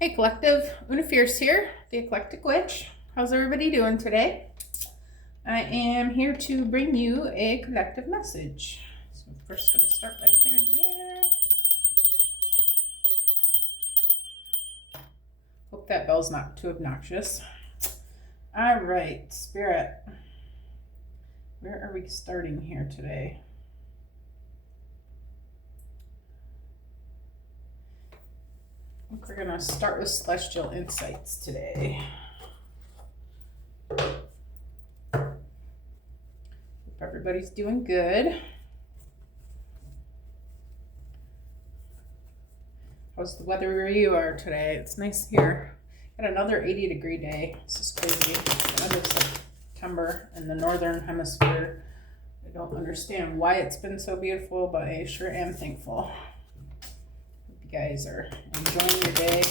Hey Collective, Una Fierce here, the Eclectic Witch. How's everybody doing today? I am here to bring you a collective message. So I'm first going to start by clearing the air. Hope that bell's not too obnoxious. All right, Spirit. Where are we starting here today? I think we're going to start with Celestial Insights today. Hope everybody's doing good. How's the weather where you are today? It's nice here. Got another 80-degree day. This is crazy. Another September in the northern hemisphere. I don't understand why it's been so beautiful, but I sure am thankful. Hope you guys are enjoying your day.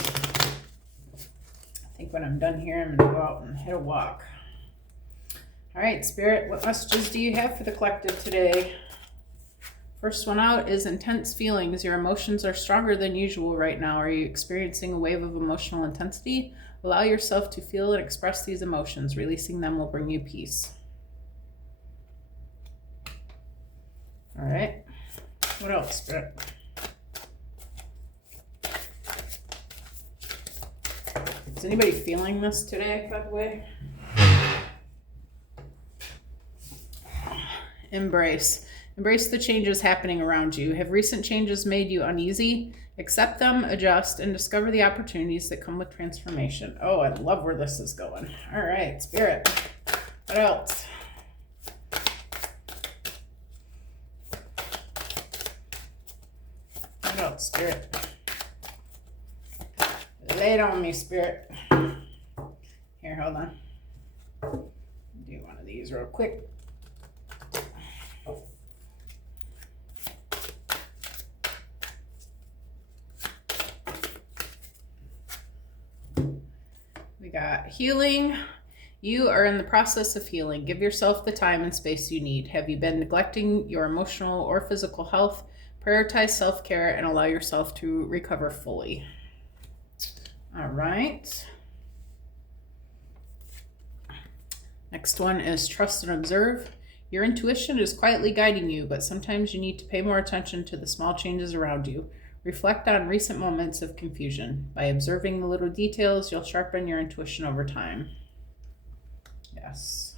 I think when I'm done here, I'm going to go out and hit a walk. All right, Spirit, what messages do you have for the collective today? First one out is intense feelings. Your emotions are stronger than usual right now. Are you experiencing a wave of emotional intensity? Allow yourself to feel and express these emotions. Releasing them will bring you peace. All right. What else, Spirit? Is anybody feeling this today, by the way? Embrace. Embrace the changes happening around you. Have recent changes made you uneasy? Accept them, adjust, and discover the opportunities that come with transformation. Oh, I love where this is going. All right, Spirit. What else? What else, Spirit? Lay it on me, Spirit. Here, hold on. Do one of these real quick. We got healing. You are in the process of healing. Give yourself the time and space you need. Have you been neglecting your emotional or physical health? Prioritize self-care and allow yourself to recover fully. All right. Next one is trust and observe. Your intuition is quietly guiding you, but sometimes you need to pay more attention to the small changes around you. Reflect on recent moments of confusion. By observing the little details, you'll sharpen your intuition over time. Yes.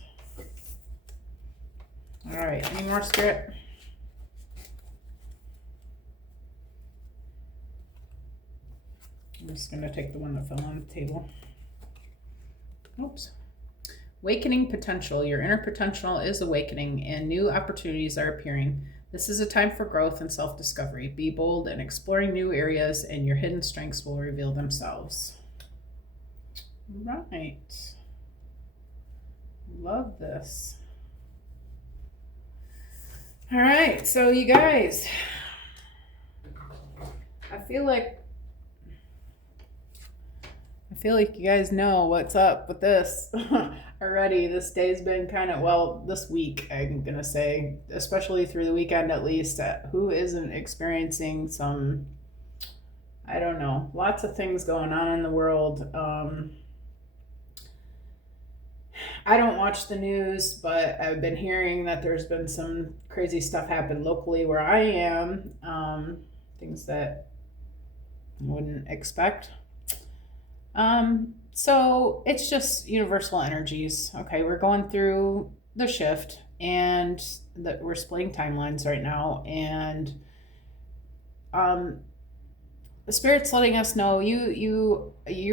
All right, any more, Spirit? I'm just going to take the one that fell on the table. Oops. Awakening potential. Your inner potential is awakening and new opportunities are appearing. This is a time for growth and self-discovery. Be bold in exploring new areas and your hidden strengths will reveal themselves. Right. Love this. All right, so you guys, I feel like you guys know what's up with this already. This day's been kind of, well, this week, I'm going to say, especially through the weekend at least, who isn't experiencing some, I don't know, lots of things going on in the world. I don't watch the news, but I've been hearing that there's been some crazy stuff happen locally where I am, things that I wouldn't expect. So it's just universal energies. Okay, we're going through the shift and we're splitting timelines right now, and the Spirit's letting us know your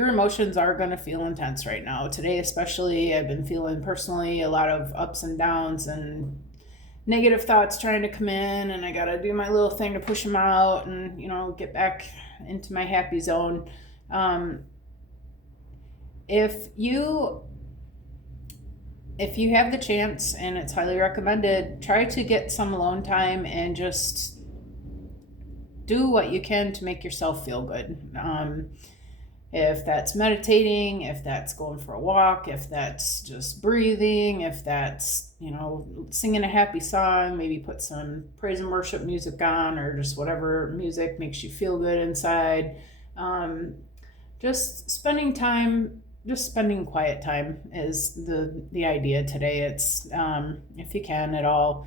emotions are going to feel intense right now. Today especially, I've been feeling personally a lot of ups and downs and negative thoughts trying to come in, and I got to do my little thing to push them out and, get back into my happy zone. If you have the chance, and it's highly recommended, try to get some alone time and just do what you can to make yourself feel good. If that's meditating, if that's going for a walk, if that's just breathing, if that's, singing a happy song, maybe put some praise and worship music on, or just whatever music makes you feel good inside. just spending time, just spending quiet time is the idea today. It's if you can at all,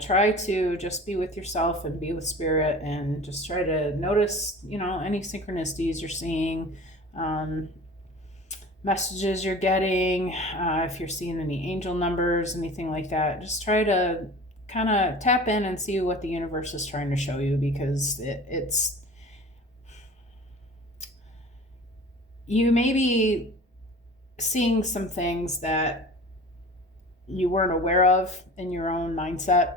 try to just be with yourself and be with spirit, and just try to notice, any synchronicities you're seeing, messages you're getting, if you're seeing any angel numbers, anything like that. Just try to kind of tap in and see what the universe is trying to show you, because it's you may be seeing some things that you weren't aware of in your own mindset.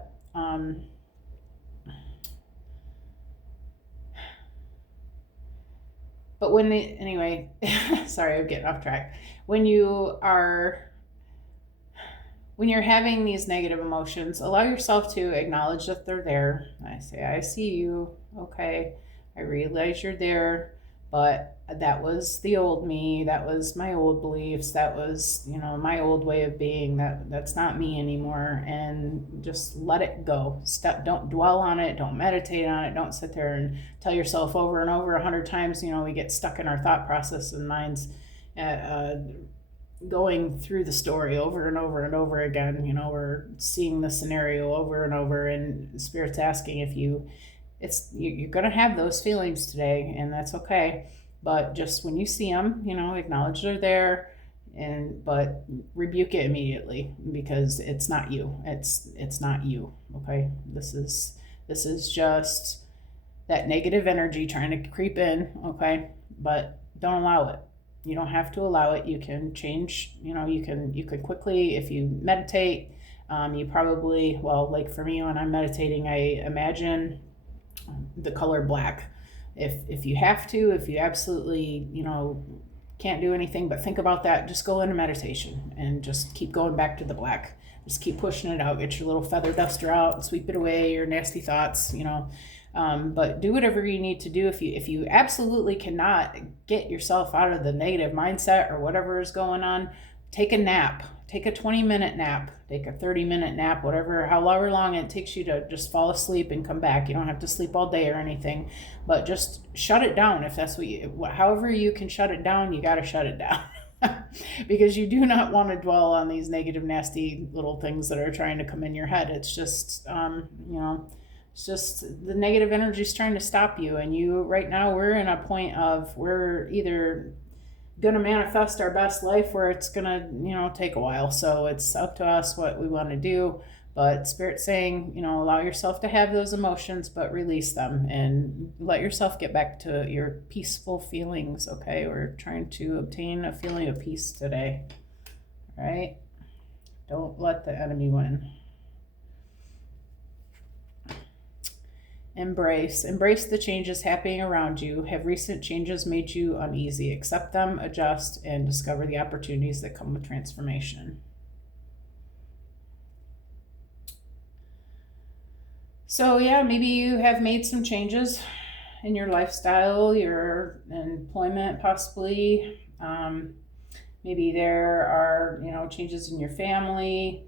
But anyway, sorry, I'm getting off track. When you're having these negative emotions, allow yourself to acknowledge that they're there. I say, I see you. Okay. I realize you're there, but that was the old me. That was my old beliefs. That was, my old way of being. That's not me anymore. And just let it go. Don't dwell on it. Don't meditate on it. Don't sit there and tell yourself over and over 100 times. We get stuck in our thought process and minds, going through the story over and over and over again. We're seeing the scenario over and over, and Spirit's asking if you're going to have those feelings today, and that's okay. But just when you see them, acknowledge they're there, but rebuke it immediately, because it's not you. It's not you. Okay. This is just that negative energy trying to creep in. Okay. But don't allow it. You don't have to allow it. You can change, you can quickly, if you meditate, you probably, like for me, when I'm meditating, I imagine the color black. If you have to, if you absolutely, can't do anything but think about that, just go into meditation and just keep going back to the black. Just keep pushing it out. Get your little feather duster out and sweep it away, your nasty thoughts, but do whatever you need to do. If you absolutely cannot get yourself out of the negative mindset or whatever is going on, take a nap. Take a 20-minute nap, take a 30-minute nap, however long it takes you to just fall asleep and come back. You don't have to sleep all day or anything, but just shut it down. If that's however you can shut it down, you got to shut it down. Because you do not want to dwell on these negative, nasty little things that are trying to come in your head. It's just, it's just the negative energy is trying to stop you. And right now, we're in a point of, we're either going to manifest our best life, where it's going to, take a while. So it's up to us what we want to do. But Spirit's saying, allow yourself to have those emotions, but release them and let yourself get back to your peaceful feelings. Okay. We're trying to obtain a feeling of peace today. Right? Don't let the enemy win. Embrace the changes happening around you. Have recent changes made you uneasy? Accept them, adjust, and discover the opportunities that come with transformation. So yeah, maybe you have made some changes in your lifestyle, your employment, possibly. Maybe there are, changes in your family.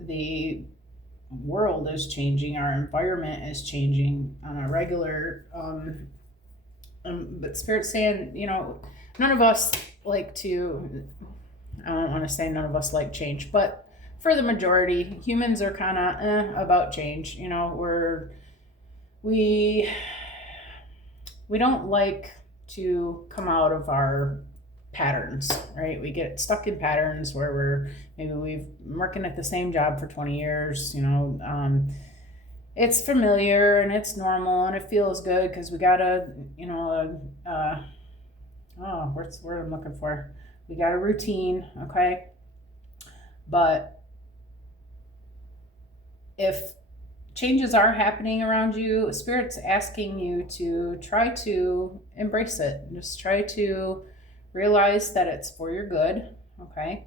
The world is changing, our environment is changing on a regular, but Spirit's saying, none of us like to, I don't want to say none of us like change, but for the majority, humans are kind of about change. We don't like to come out of our patterns, right? We get stuck in patterns where we've been working at the same job for 20 years, it's familiar and it's normal and it feels good because we got what's the word I'm looking for? We got a routine, okay? But if changes are happening around you, Spirit's asking you to try to embrace it. Just try to realize that it's for your good, okay?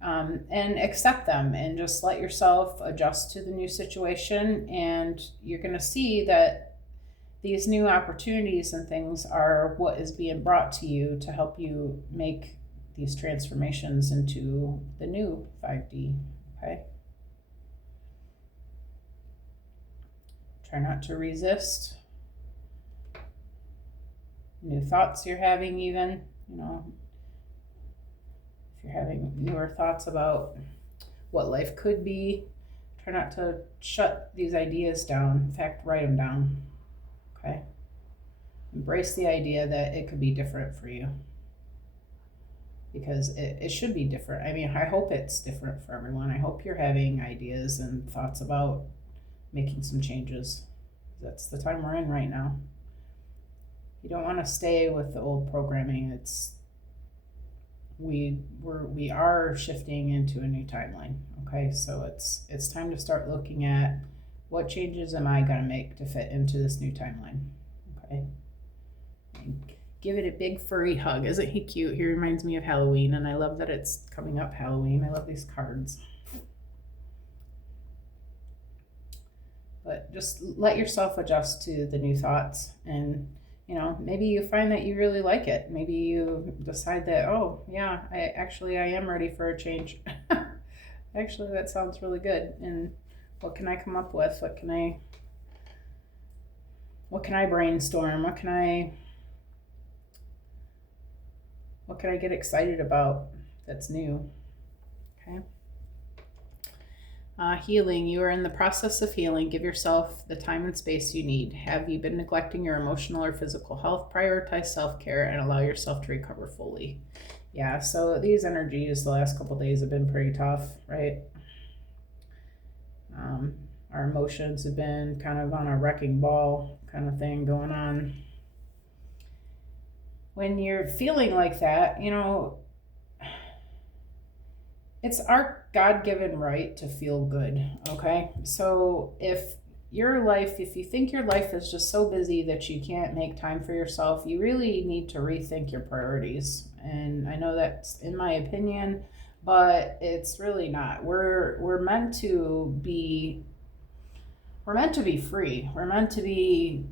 And accept them and just let yourself adjust to the new situation. And you're going to see that these new opportunities and things are what is being brought to you to help you make these transformations into the new 5D, okay? Try not to resist new thoughts you're having, even, you know, if you're having newer thoughts about what life could be, try not to shut these ideas down. In fact, write them down. Okay? Embrace the idea that it could be different for you. Because it should be different. I mean, I hope it's different for everyone. I hope you're having ideas and thoughts about making some changes. That's the time we're in right now. You don't want to stay with the old programming. We are shifting into a new timeline. Okay, so it's time to start looking at what changes am I gonna make to fit into this new timeline. Okay, and give it a big furry hug. Isn't he cute? He reminds me of Halloween, and I love that it's coming up Halloween. I love these cards. But just let yourself adjust to the new thoughts, and you know, maybe you find that you really like it. Maybe you decide that, oh yeah, I am ready for a change. Actually, that sounds really good. And what can I come up with? What can I brainstorm? What can I get excited about that's new? Okay. Healing. You are in the process of healing. Give yourself the time and space you need. Have you been neglecting your emotional or physical health? Prioritize self-care and allow yourself to recover fully. Yeah, so these energies the last couple days have been pretty tough, right? Our emotions have been kind of on a wrecking ball kind of thing going on. When you're feeling like that, you know, it's our God-given right to feel good, okay? So if you think your life is just so busy that you can't make time for yourself, you really need to rethink your priorities. And I know that's in my opinion, but it's really not. We're meant to be free. We're meant to be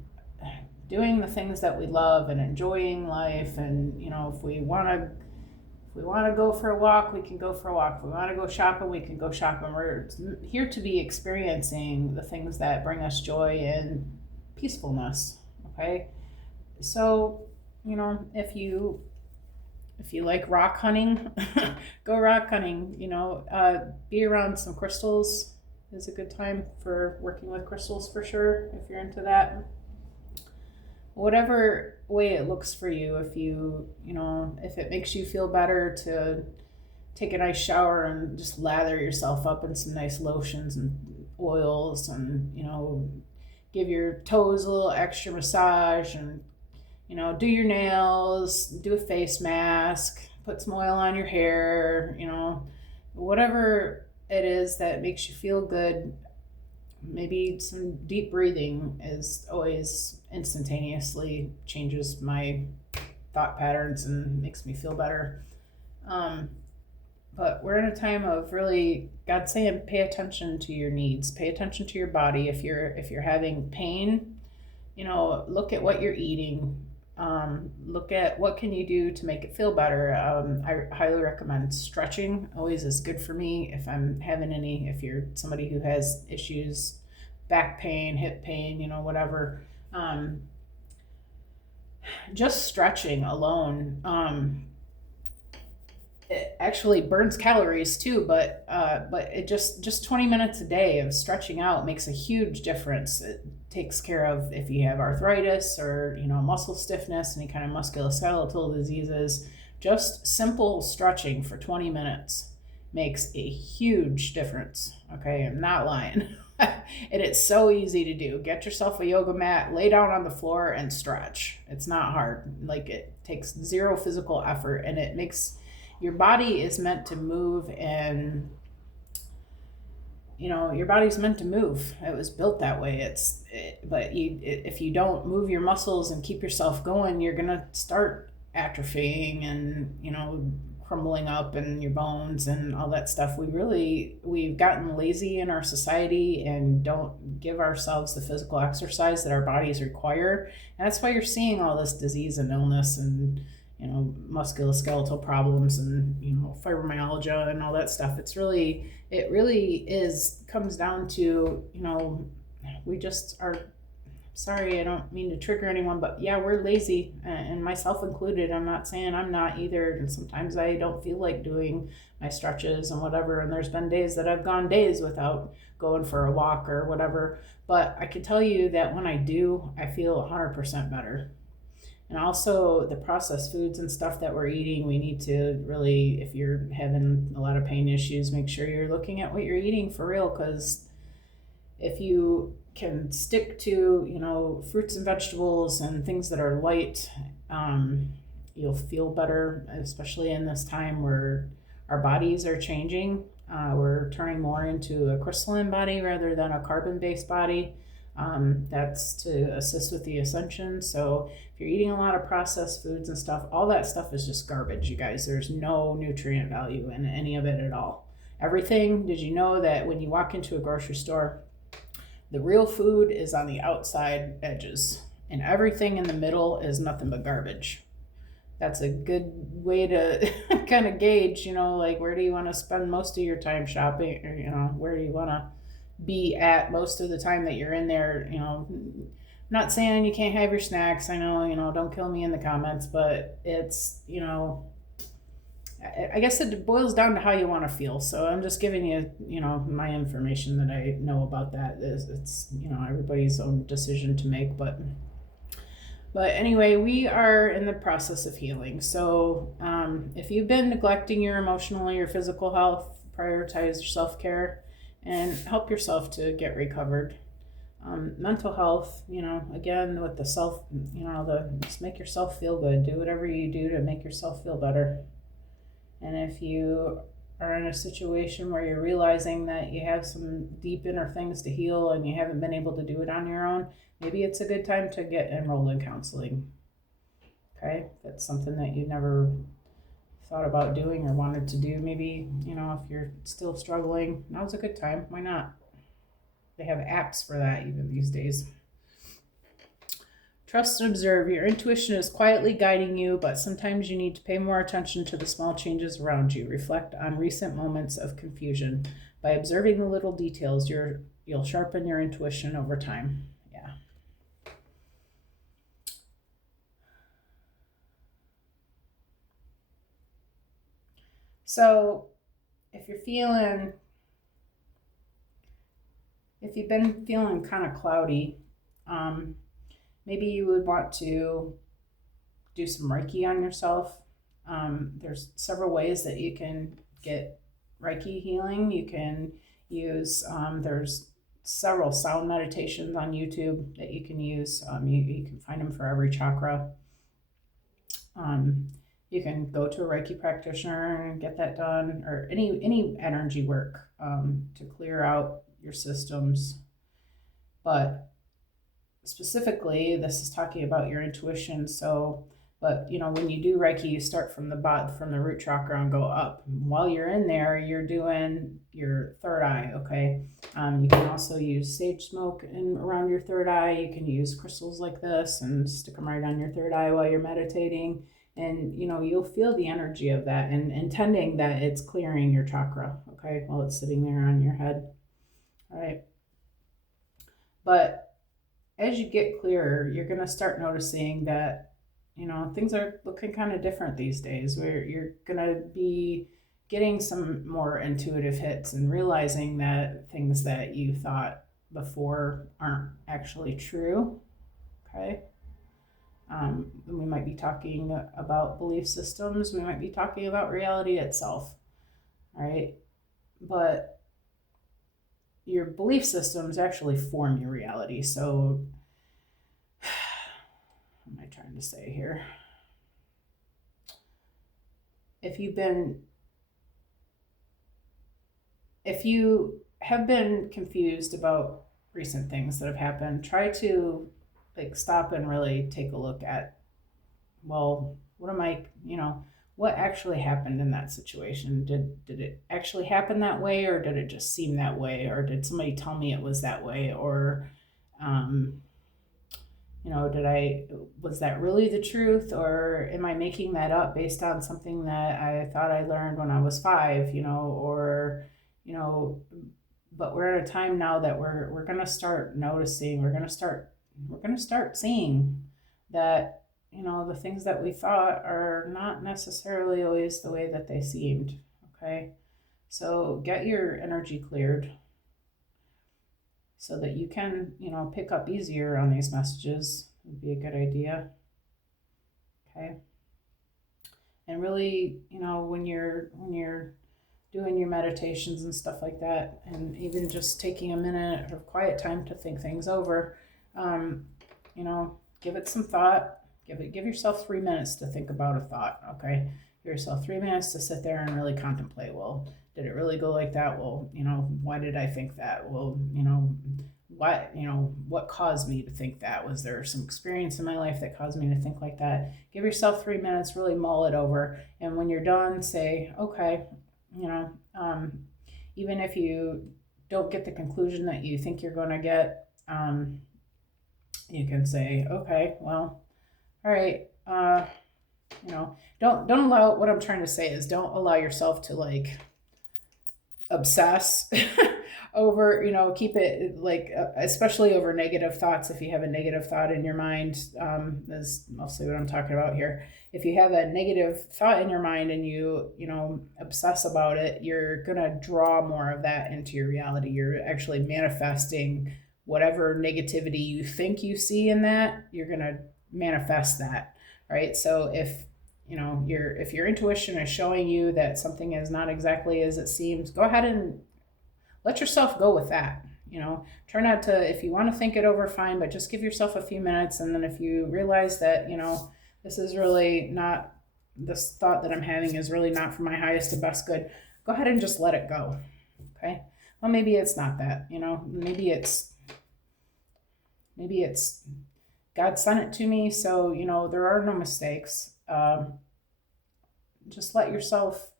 doing the things that we love and enjoying life. And you know, if we want to go for a walk, we can go for a walk. If we want to go shopping, we can go shopping. We're here to be experiencing the things that bring us joy and peacefulness. Okay, so you know, if you like rock hunting, go rock hunting. You know, be around some crystals is a good time for working with crystals for sure if you're into that. Whatever way it looks for you, if it makes you feel better to take a nice shower and just lather yourself up in some nice lotions and oils, and you know, give your toes a little extra massage, and you know, do your nails, do a face mask, put some oil on your hair, you know, whatever it is that makes you feel good. Maybe some deep breathing is always instantaneously changes my thought patterns and makes me feel better. But we're in a time of really God saying, pay attention to your needs, pay attention to your body. If you're having pain, you know, look at what you're eating. Look at what can you do to make it feel better. I highly recommend stretching. Always is good for me if you're somebody who has issues, back pain, hip pain, you know, whatever. Just stretching alone, it actually burns calories too, but it just 20 minutes a day of stretching out makes a huge difference. It takes care of if you have arthritis or, you know, muscle stiffness, any kind of musculoskeletal diseases. Just simple stretching for 20 minutes makes a huge difference. Okay, I'm not lying. And it's so easy to do. Get yourself a yoga mat, lay down on the floor and stretch. It's not hard. Like, it takes zero physical effort, and it makes your body is meant to move, and you know, your body's meant to move. It was built that way. If you don't move your muscles and keep yourself going, you're gonna start atrophying and, you know, crumbling up in your bones and all that stuff. We've gotten lazy in our society and don't give ourselves the physical exercise that our bodies require. And that's why you're seeing all this disease and illness and, you know, musculoskeletal problems and, you know, fibromyalgia and all that stuff. It really comes down to, you know, we just are, sorry, I don't mean to trigger anyone, but yeah, we're lazy, and myself included. I'm not saying I'm not either. And sometimes I don't feel like doing my stretches and whatever. And there's been days that I've gone days without going for a walk or whatever. But I can tell you that when I do, I feel 100% better. And also the processed foods and stuff that we're eating, we need to really, if you're having a lot of pain issues, make sure you're looking at what you're eating for real. Because if you can stick to, fruits and vegetables and things that are light, you'll feel better, especially in this time where our bodies are changing. We're turning more into a crystalline body rather than a carbon-based body. That's to assist with the ascension. So if you're eating a lot of processed foods and stuff, all that stuff is just garbage, you guys. There's no nutrient value in any of it at all. Everything, did you know that when you walk into a grocery store, the real food is on the outside edges, and everything in the middle is nothing but garbage? That's a good way to kind of gauge, like where do you want to spend most of your time shopping, or, where do you want to be at most of the time that you're in there. Not saying you can't have your snacks. I know, don't kill me in the comments, but it's, I guess it boils down to how you want to feel. So I'm just giving you, my information that I know about that. It's everybody's own decision to make, but anyway, we are in the process of healing. So if you've been neglecting your emotional or your physical health, prioritize your self-care and help yourself to get recovered. Mental health, again, with the self, just make yourself feel good. Do whatever you do to make yourself feel better. And if you are in a situation where you're realizing that you have some deep inner things to heal and you haven't been able to do it on your own, maybe it's a good time to get enrolled in counseling. Okay, that's something that you never thought about doing or wanted to do. Maybe, if you're still struggling, now's a good time. Why not? They have apps for that even these days. Trust and observe. Your intuition is quietly guiding you, but sometimes you need to pay more attention to the small changes around you. Reflect on recent moments of confusion. By observing the little details, you'll sharpen your intuition over time. Yeah. So if you've been feeling kind of cloudy, maybe you would want to do some Reiki on yourself. There's several ways that you can get Reiki healing. You can use, there's several sound meditations on YouTube that you can use. You can find them for every chakra. You can go to a Reiki practitioner and get that done, or any energy work to clear out your systems. But specifically, this is talking about your intuition. So, but when you do Reiki, you start from the root chakra and go up. While you're in there, you're doing your third eye. Okay. You can also use sage smoke around your third eye. You can use crystals like this and stick them right on your third eye while you're meditating. And you'll feel the energy of that, and intending that it's clearing your chakra. Okay, while it's sitting there on your head. All right. But as you get clearer, you're going to start noticing that, things are looking kind of different these days, where you're going to be getting some more intuitive hits and realizing that things that you thought before aren't actually true. Okay. We might be talking about belief systems. We might be talking about reality itself. All right. But your belief systems actually form your reality. So, what am I trying to say here? If you have been confused about recent things that have happened, try to stop and really take a look at, well, what actually happened in that situation? Did it actually happen that way, or did it just seem that way, or did somebody tell me it was that way, or was that really the truth, or am I making that up based on something that I thought I learned when I was 5, or but we're at a time now that we're going to start noticing, we're going to start seeing that, you know, the things that we thought are not necessarily always the way that they seemed. Okay, so get your energy cleared so that you can, you know, pick up easier on these messages. Would be a good idea. Okay, and really, you know, when you're doing your meditations and stuff like that, and even just taking a minute of quiet time to think things over, you know, give it some thought. Give yourself 3 minutes to think about a thought. Okay, give yourself 3 minutes to sit there and really contemplate. Well, did it really go like that? Well, you know, why did I think that? Well, you know, what caused me to think that? Was there some experience in my life that caused me to think like that? Give yourself 3 minutes, really mull it over, and when you're done, say, okay, you know, even if you don't get the conclusion that you think you're going to get, you can say, okay, well, all right, you know, don't allow, what I'm trying to say is don't allow yourself to like obsess over, you know, keep it like, especially over negative thoughts. If you have a negative thought in your mind, is mostly what I'm talking about here. If you have a negative thought in your mind and you know, obsess about it, you're going to draw more of that into your reality. You're actually manifesting whatever negativity you think you see in that, you're going to manifest that, right? So if, you know, if your intuition is showing you that something is not exactly as it seems, go ahead and let yourself go with that. You know, try not to, if you want to think it over, fine, but just give yourself a few minutes. And then if you realize that, you know, this is really not, this thought that I'm having is really not for my highest and best good, go ahead and just let it go. Okay. Well, maybe it's not that, you know, maybe it's God sent it to me. So, you know, there are no mistakes. Just let yourself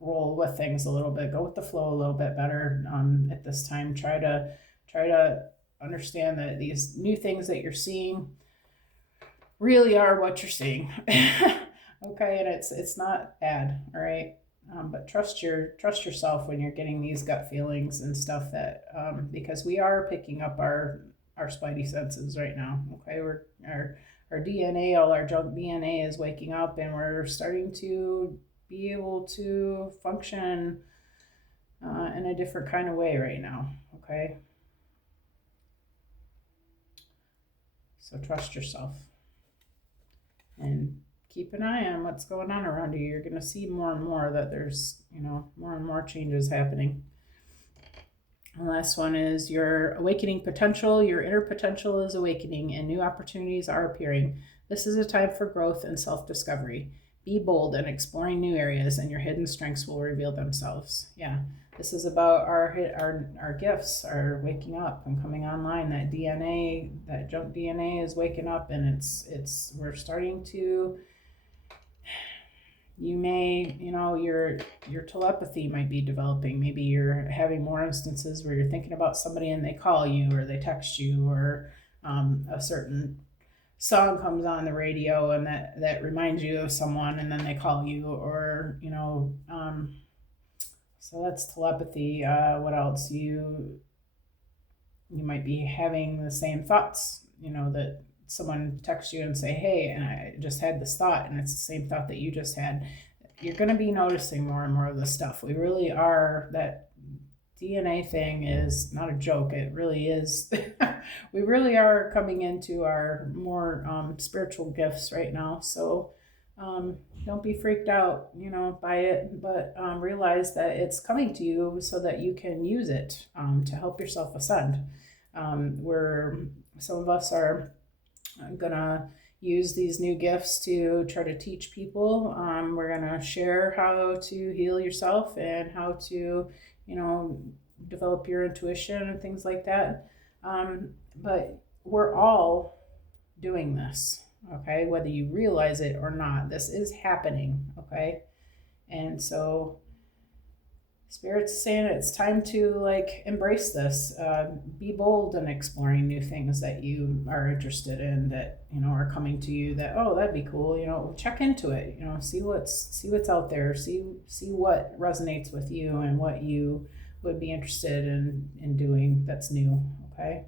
roll with things a little bit, go with the flow a little bit better at this time. Try to understand that these new things that you're seeing really are what you're seeing. Okay, and it's not bad, all right. But trust yourself when you're getting these gut feelings and stuff, that because we are picking up our spidey senses right now. Okay, our DNA, all our junk DNA is waking up, and we're starting to be able to function in a different kind of way right now. Okay, so trust yourself and keep an eye on what's going on around you. You're going to see more and more that there's, you know, more and more changes happening. The last one is your awakening potential. Your inner potential is awakening and new opportunities are appearing. This is a time for growth and self-discovery. Be bold and exploring new areas, and your hidden strengths will reveal themselves. Yeah, this is about our gifts are waking up and coming online. That DNA, that junk DNA is waking up, and we're starting to, you may, you know, your telepathy might be developing. Maybe you're having more instances where you're thinking about somebody and they call you or they text you, or a certain song comes on the radio and that reminds you of someone, and then they call you, or, you know, so that's telepathy. What else? You might be having the same thoughts, you know, that someone texts you and say, hey, and I just had this thought, and it's the same thought that you just had. You're going to be noticing more and more of this stuff. We really are, that DNA thing is not a joke. It really is. We really are coming into our more spiritual gifts right now. So don't be freaked out, you know, by it, but realize that it's coming to you so that you can use it to help yourself ascend. Where some of us are gonna use these new gifts to try to teach people. We're gonna share how to heal yourself and how to, you know, develop your intuition and things like that. But we're all doing this, okay? Whether you realize it or not, this is happening, okay? And so Spirit's saying it's time to like embrace this. Be bold in exploring new things that you are interested in, that, you know, are coming to you, that, oh, that'd be cool, you know, check into it, you know, see what's out there, see what resonates with you and what you would be interested in doing that's new, okay?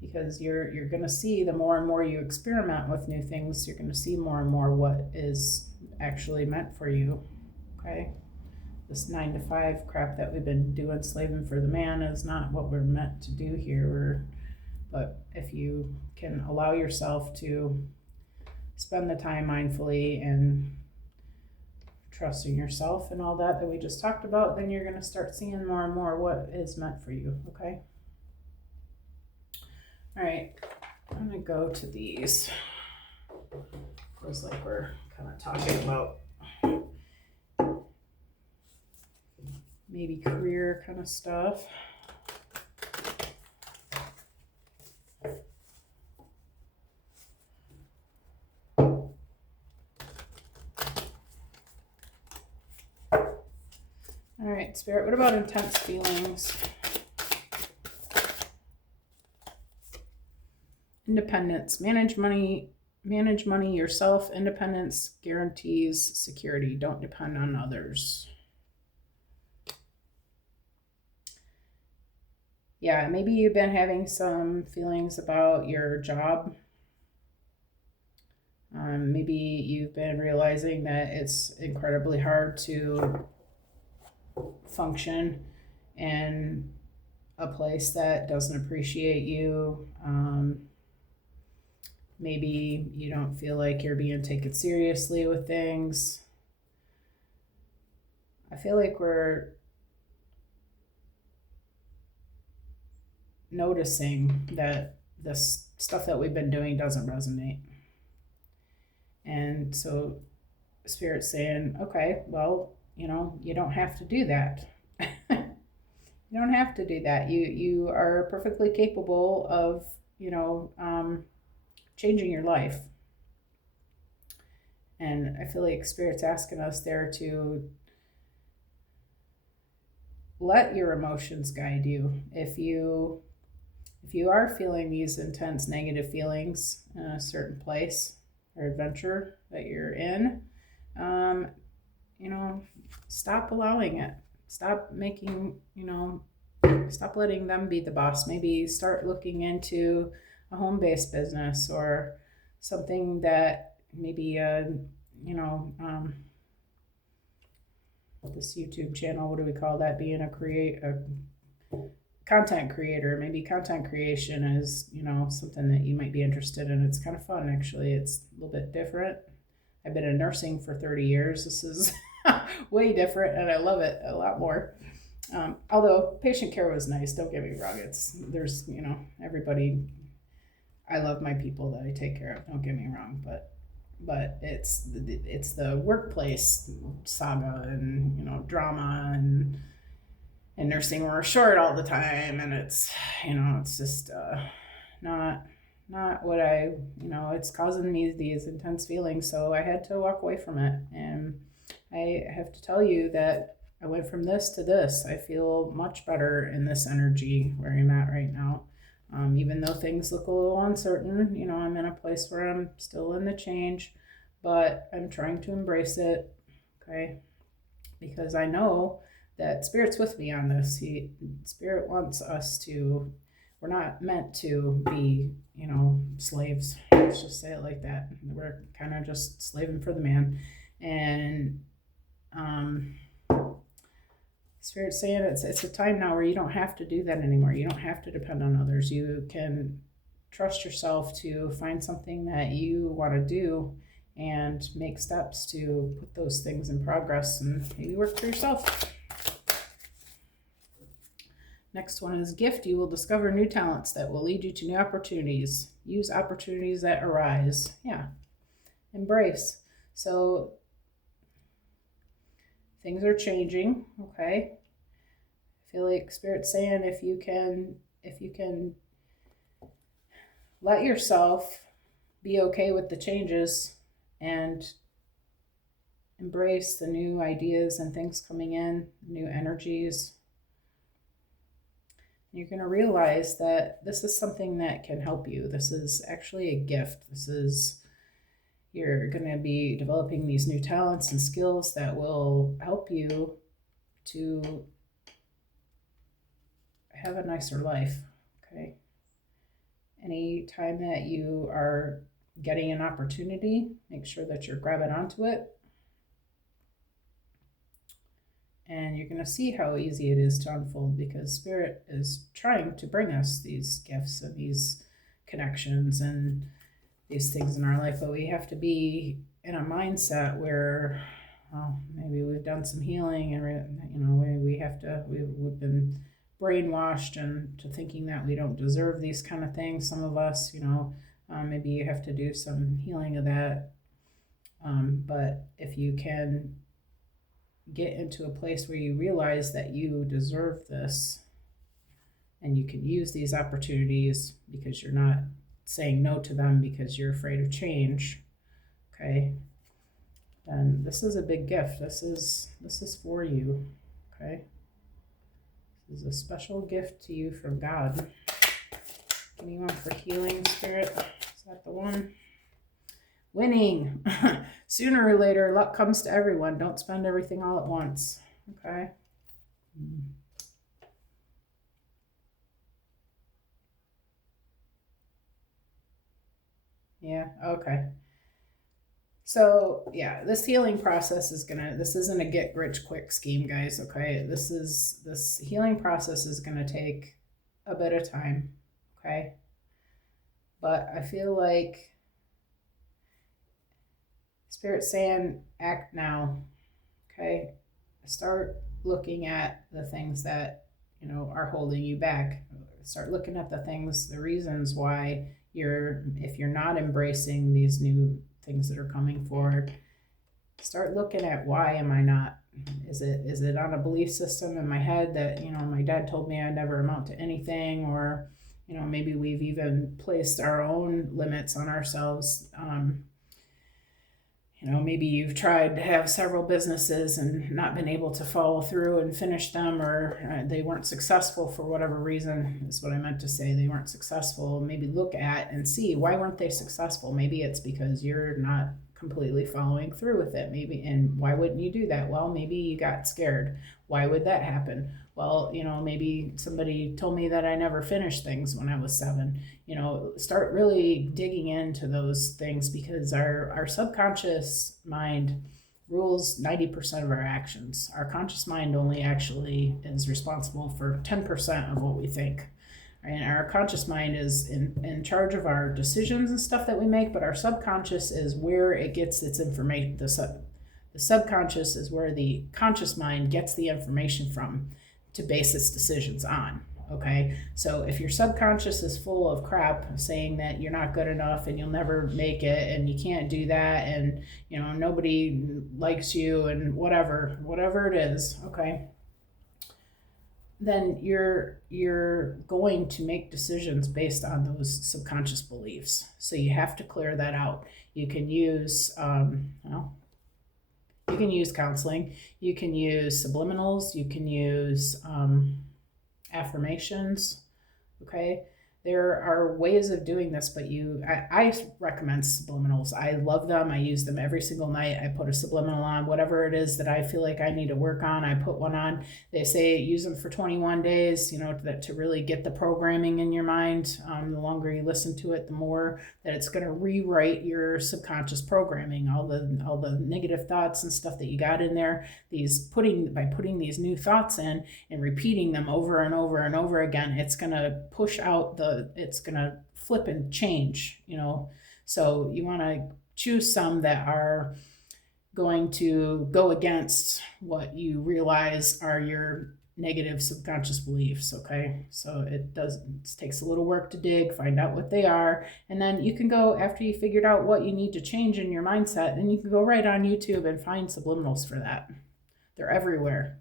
Because you're going to see the more and more you experiment with new things, you're going to see more and more what is actually meant for you, okay? This 9 to 5 crap that we've been doing, slaving for the man, is not what we're meant to do here. But if you can allow yourself to spend the time mindfully and trusting yourself and all that we just talked about, then you're going to start seeing more and more what is meant for you, okay? All right, I'm going to go to these. Feels like we're kind of talking about maybe career kind of stuff. All right, Spirit, what about intense feelings? Independence, manage money yourself. Independence guarantees security. Don't depend on others. Yeah, maybe you've been having some feelings about your job. Maybe you've been realizing that it's incredibly hard to function in a place that doesn't appreciate you. Maybe you don't feel like you're being taken seriously with things. I feel like we're noticing that this stuff that we've been doing doesn't resonate. And so Spirit's saying, okay, well, you don't have to do that. You don't have to do that. You are perfectly capable of, changing your life. And I feel like Spirit's asking us there to let your emotions guide you. If you are feeling these intense negative feelings in a certain place or adventure that you're in, stop allowing it. Stop stop letting them be the boss. Maybe start looking into a home-based business or something that maybe, this YouTube channel, what do we call that? Being a content creator. Maybe content creation is, something that you might be interested in. It's kind of fun, actually. It's a little bit different. I've been in nursing for 30 years. This is way different, and I love it a lot more. Although patient care was nice, don't get me wrong. There's everybody. I love my people that I take care of. Don't get me wrong, but it's the workplace saga and drama and nursing we're short all the time, and it's just not what I it's causing me these intense feelings. So I had to walk away from it, and I have to tell you that I went from this to this. I feel much better in this energy where I'm at right now. Even though things look a little uncertain, I'm in a place where I'm still in the change, but I'm trying to embrace it, okay? Because I know that Spirit's with me on this. Spirit wants us to, we're not meant to be, slaves. Let's just say it like that. We're kind of just slaving for the man. And Spirit's saying it's a time now where you don't have to do that anymore. You don't have to depend on others. You can trust yourself to find something that you want to do and make steps to put those things in progress and maybe work for yourself. Next one is gift. You will discover new talents that will lead you to new opportunities. Use opportunities that arise. Yeah. Embrace. So things are changing, okay? I feel like Spirit's saying if you can let yourself be okay with the changes and embrace the new ideas and things coming in, new energies, you're going to realize that this is something that can help you. This is actually a gift. You're going to be developing these new talents and skills that will help you to have a nicer life. Okay. Anytime that you are getting an opportunity, make sure that you're grabbing onto it. And you're going to see how easy it is to unfold, because Spirit is trying to bring us these gifts and these connections and these things in our life. But we have to be in a mindset where, well, maybe we've done some healing and, we've been brainwashed into thinking that we don't deserve these kind of things. Some of us, maybe you have to do some healing of that. But if you can get into a place where you realize that you deserve this and you can use these opportunities because you're not saying no to them because you're afraid of change, okay, then this is a big gift. This is for you, okay? This is a special gift to you from God. Anyone for healing, Spirit? Is that the one? Winning. Sooner or later, luck comes to everyone. Don't spend everything all at once. Okay? Yeah, okay. So, yeah, this healing process this isn't a get rich quick scheme, guys, okay? This healing process is going to take a bit of time, okay? But I feel like Spirit's saying, act now, okay? Start looking at the things that, are holding you back. Start looking at the reasons why if you're not embracing these new things that are coming forward, start looking at, why am I not? Is it on a belief system in my head that, my dad told me I'd never amount to anything, or, maybe we've even placed our own limits on ourselves. Maybe you've tried to have several businesses and not been able to follow through and finish them, or they weren't successful for whatever reason, is what I meant to say. They weren't successful. Maybe look at and see, why weren't they successful? Maybe it's because you're not completely following through with it. And why wouldn't you do that? Well, maybe you got scared. Why would that happen? Well, maybe somebody told me that I never finished things when I was 7. Start really digging into those things, because our subconscious mind rules 90% of our actions. Our conscious mind only actually is responsible for 10% of what we think. And our conscious mind is in charge of our decisions and stuff that we make, but our subconscious is where it gets its information. The subconscious is where the conscious mind gets the information from to base its decisions on. Okay, so if your subconscious is full of crap saying that you're not good enough and you'll never make it and you can't do that and nobody likes you and whatever it is, okay, then you're going to make decisions based on those subconscious beliefs. So you have to clear that out. You can use you can use counseling, you can use subliminals, you can use affirmations, okay? There are ways of doing this, but I recommend subliminals. I love them. I use them every single night. I put a subliminal on, whatever it is that I feel like I need to work on. I put one on. They say use them for 21 days, to really get the programming in your mind. The longer you listen to it, the more that it's going to rewrite your subconscious programming, all the negative thoughts and stuff that you got in there. By putting these new thoughts in and repeating them over and over and over again, it's going to push out it's going to flip and change, so you want to choose some that are going to go against what you realize are your negative subconscious beliefs. Okay, so it takes a little work to dig, find out what they are, and then you can go, after you figured out what you need to change in your mindset, then you can go right on YouTube and find subliminals for that. They're everywhere.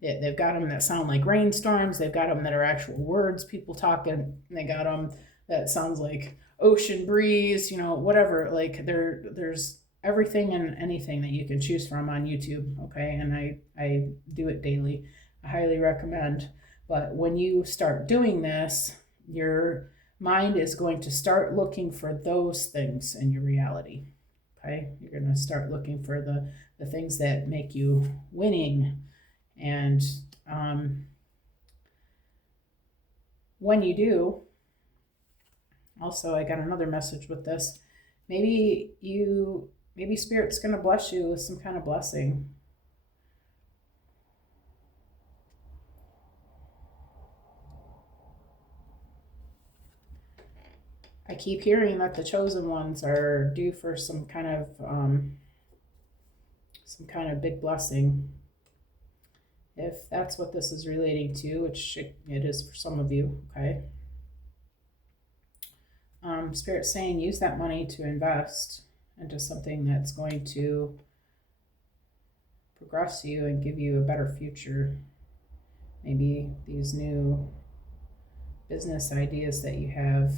They've got them that sound like rainstorms. They've got them that are actual words, people talking. They got them that sounds like ocean breeze, whatever. Like there's everything and anything that you can choose from on YouTube, okay? And I do it daily. I highly recommend. But when you start doing this, your mind is going to start looking for those things in your reality, okay? You're going to start looking for the things that make you winning. And when you do, also, I got another message with this. Maybe Spirit's going to bless you with some kind of blessing. I keep hearing that the chosen ones are due for some kind of big blessing. If that's what this is relating to, which it is for some of you, okay? Spirit's saying use that money to invest into something that's going to progress you and give you a better future. Maybe these new business ideas that you have.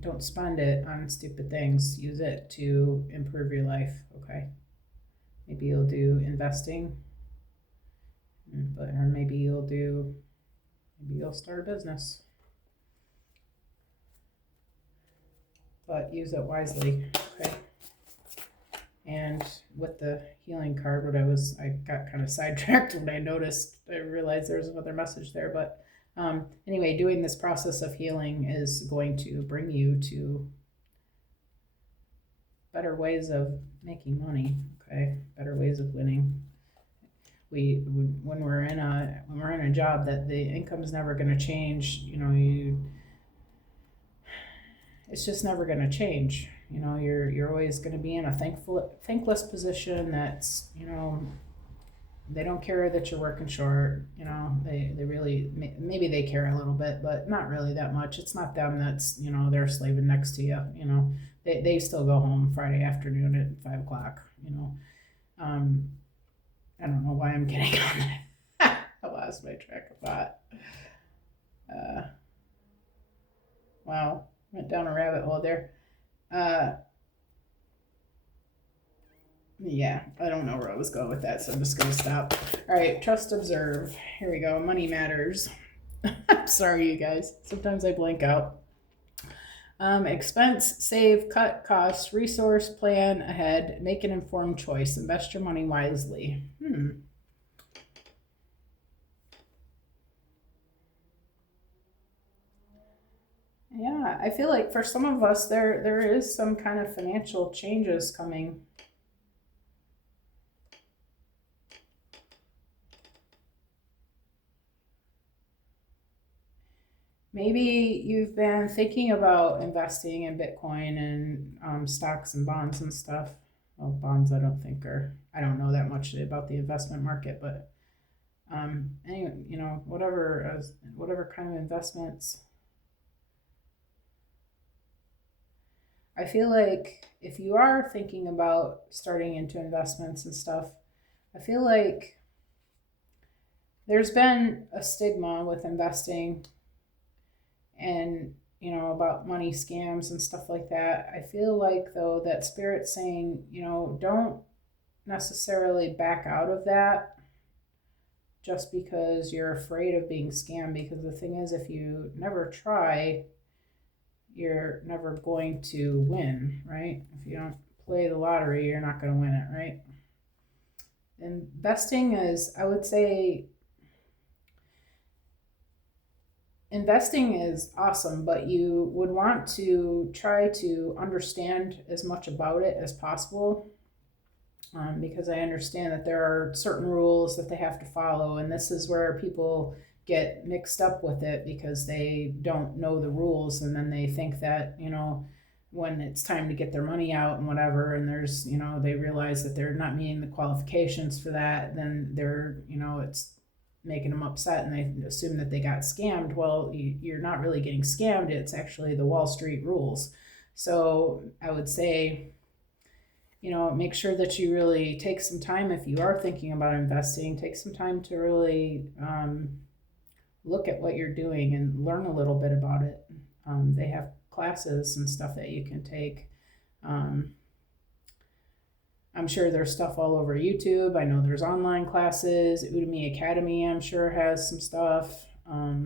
Don't spend it on stupid things. Use it to improve your life, okay? Maybe you'll do investing, or maybe you'll start a business. But use it wisely, okay? And with the healing card, I got kind of sidetracked when I realized there was another message there, but anyway, doing this process of healing is going to bring you to better ways of making money, okay? Better ways of winning. When we're in a job that the income's never going to change, it's just never going to change. You're always going to be in a thankless position. That's they don't care that you're working short. They really, maybe they care a little bit, but not really that much. It's not them that's they're slaving next to you. They still go home Friday afternoon at 5 o'clock. I don't know why I'm getting on that. I lost my track of thought. Wow, went down a rabbit hole there. Yeah, I don't know where I was going with that, so I'm just going to stop. All right, trust, observe. Here we go. Money matters. I'm sorry, you guys. Sometimes I blank out. Expense, save, cut costs, resource, plan ahead, make an informed choice, invest your money wisely. Yeah, I feel like for some of us, there is some kind of financial changes coming. Maybe you've been thinking about investing in Bitcoin and stocks and bonds and stuff. Well, bonds I don't know that much about the investment market, but anyway, whatever kind of investments. I feel like if you are thinking about starting into investments and stuff, I feel like there's been a stigma with investing and about money scams and stuff like that. I feel like though that Spirit's saying, don't necessarily back out of that just because you're afraid of being scammed, because the thing is, if you never try, you're never going to win, right? If you don't play the lottery, you're not going to win it, right? Investing is, I would say, investing is awesome, but you would want to try to understand as much about it as possible, because I understand that there are certain rules that they have to follow, and this is where people get mixed up with it because they don't know the rules, and then they think that when it's time to get their money out and whatever, and there's they realize that they're not meeting the qualifications for that, then they're it's making them upset and they assume that they got scammed. Well, you're not really getting scammed. It's actually the Wall Street rules. So I would say, make sure that you really take some time, if you are thinking about investing, take some time to really look at what you're doing and learn a little bit about it. They have classes and stuff that you can take. I'm sure there's stuff all over YouTube. I know there's online classes. Udemy Academy, I'm sure, has some stuff. I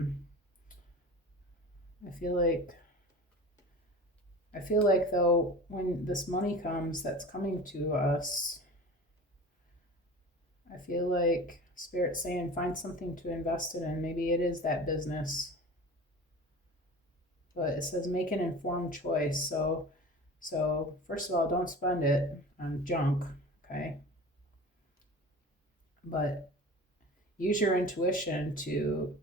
feel like though, when this money comes that's coming to us, I feel like Spirit's saying find something to invest it in. Maybe it is that business. But it says make an informed choice. So first of all, don't spend it on junk, okay? But use your intuition to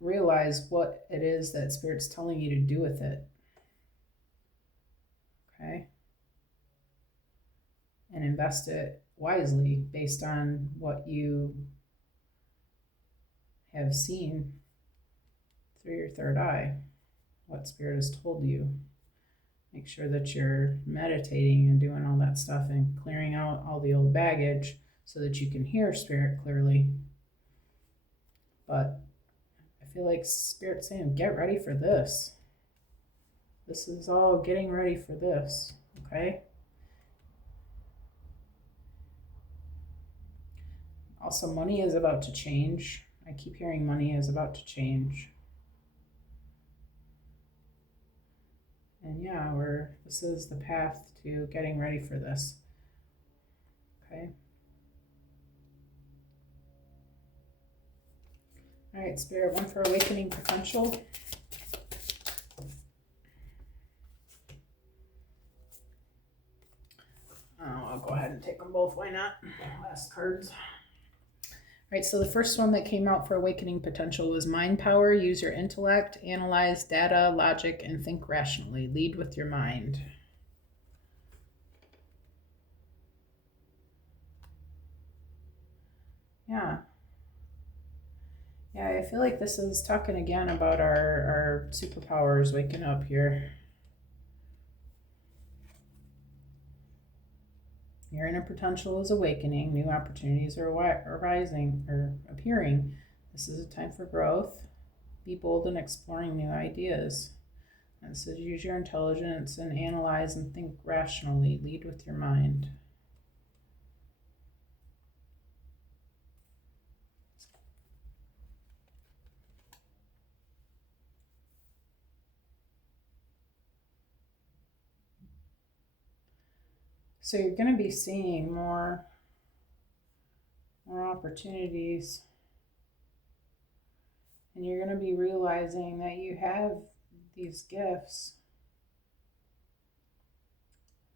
realize what it is that Spirit's telling you to do with it. Okay? And invest it wisely based on what you have seen through your third eye, what Spirit has told you. Make sure that you're meditating and doing all that stuff and clearing out all the old baggage so that you can hear Spirit clearly. But I feel like Spirit's saying, get ready for this. This is all getting ready for this, okay? Also, money is about to change. I keep hearing money is about to change. And yeah, this is the path to getting ready for this. Okay. All right, Spirit, one for awakening potential. Oh, I'll go ahead and take them both. Why not? Last cards. All right, so the first one that came out for awakening potential was mind power. Use your intellect, analyze data, logic, and think rationally. Lead with your mind. Yeah. Yeah, I feel like this is talking again about our superpowers waking up here. Your inner potential is awakening. New opportunities are arising or appearing. This is a time for growth. Be bold in exploring new ideas. And it says use your intelligence and analyze and think rationally. Lead with your mind. So you're going to be seeing more opportunities, and you're going to be realizing that you have these gifts.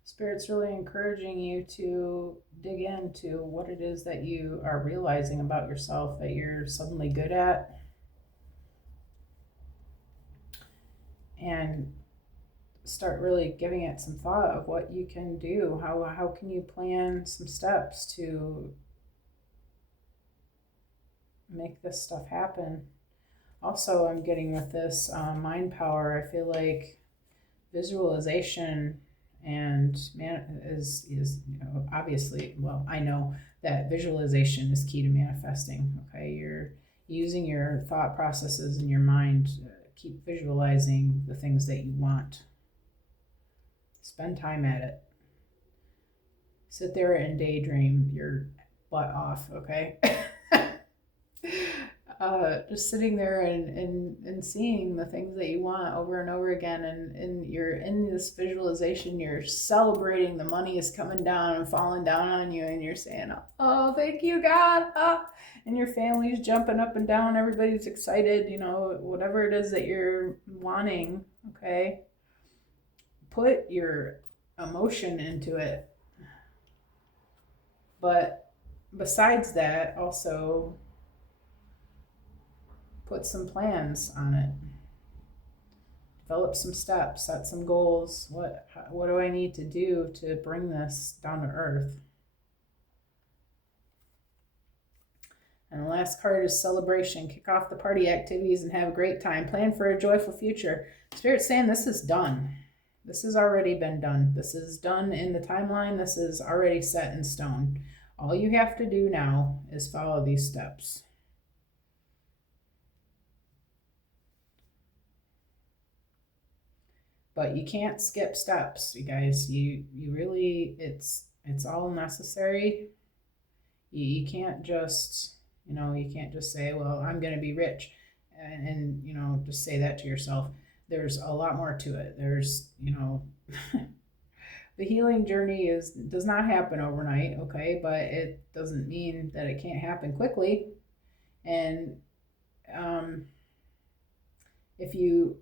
Spirit's really encouraging you to dig into what it is that you are realizing about yourself that you're suddenly good at, and start really giving it some thought of what you can do. How can you plan some steps to make this stuff happen? Also, I'm getting with this mind power, I feel like visualization and is obviously, well, I know that visualization is key to manifesting. Okay, you're using your thought processes in your mind. Keep visualizing the things that you want. Spend time at it. Sit there and daydream your butt off, okay? Just sitting there and seeing the things that you want over and over again, and you're in this visualization, you're celebrating the money is coming down and falling down on you, and you're saying, oh, thank you, God. And your family's jumping up and down, everybody's excited, whatever it is that you're wanting, okay? Put your emotion into it. But besides that, also put some plans on it. Develop some steps, set some goals. What do I need to do to bring this down to earth? And the last card is celebration. Kick off the party activities and have a great time. Plan for a joyful future. Spirit's saying this is done. This has already been done. This is done in the timeline. This is already set in stone. All you have to do now is follow these steps. But you can't skip steps, you guys. You really, it's all necessary. You can't just, you can't just say, well, I'm going to be rich and just say that to yourself. There's a lot more to it. There's, The healing journey does not happen overnight, okay? But it doesn't mean that it can't happen quickly. And if you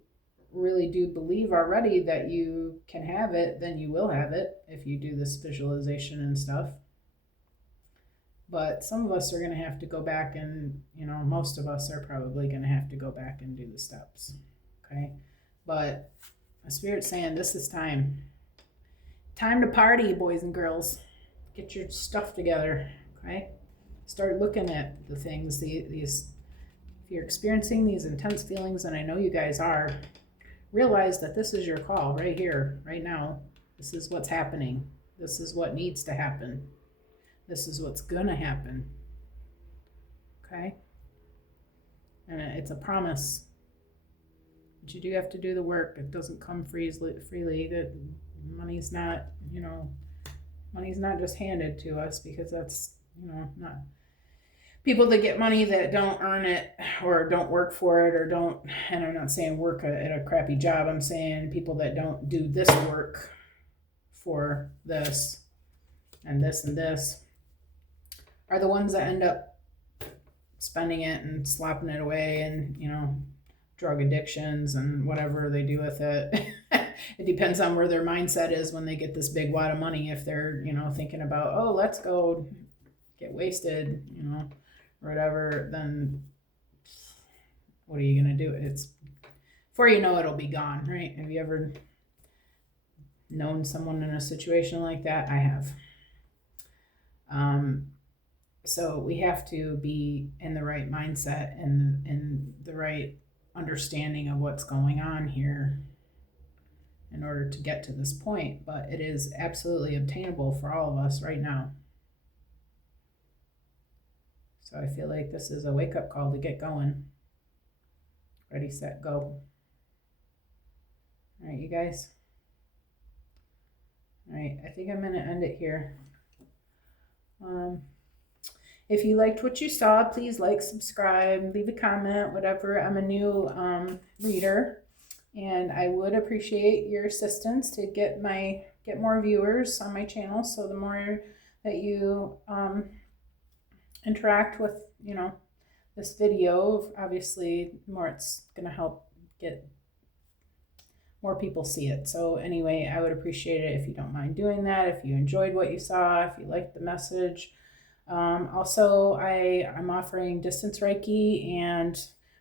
really do believe already that you can have it, then you will have it if you do this visualization and stuff. But some of us are going to have to go back and, most of us are probably going to have to go back and do the steps, okay? But the Spirit's saying this is time. Time to party, boys and girls. Get your stuff together, okay? Start looking at the things, these, if you're experiencing these intense feelings, and I know you guys are, realize that this is your call right here, right now. This is what's happening. This is what needs to happen. This is what's gonna happen, okay? And it's a promise. But you do have to do the work. It doesn't come freely. That money's not, money's not just handed to us, because that's, not people that get money that don't earn it or don't work for it or don't, and I'm not saying work at a crappy job. I'm saying people that don't do this work for this and this and this are the ones that end up spending it and slopping it away and, drug addictions and whatever they do with it. It depends on where their mindset is when they get this big wad of money. If they're, thinking about, oh, let's go get wasted, or whatever, then what are you going to do? It's, before you know, it'll be gone, right? Have you ever known someone in a situation like that? I have. So we have to be in the right mindset and in the right understanding of what's going on here in order to get to this point. But it is absolutely obtainable for all of us right now. So I feel like this is a wake-up call to get going. Ready, set, go. All right, you guys. All right, I think I'm going to end it here. If you liked what you saw, please like, subscribe, leave a comment, whatever. I'm a new reader, and I would appreciate your assistance to get more viewers on my channel. So the more that you interact with, this video, obviously, the more it's going to help get more people see it. So anyway, I would appreciate it if you don't mind doing that, if you enjoyed what you saw, if you liked the message. Also, I'm offering distance Reiki and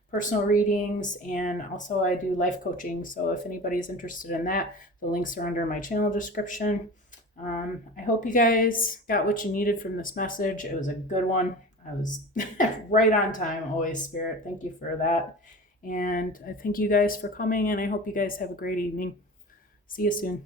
personal readings, and also I do life coaching. So if anybody's interested in that, the links are under my channel description. I hope you guys got what you needed from this message. It was a good one. I was right on time, always, Spirit. Thank you for that. And I thank you guys for coming, and I hope you guys have a great evening. See you soon.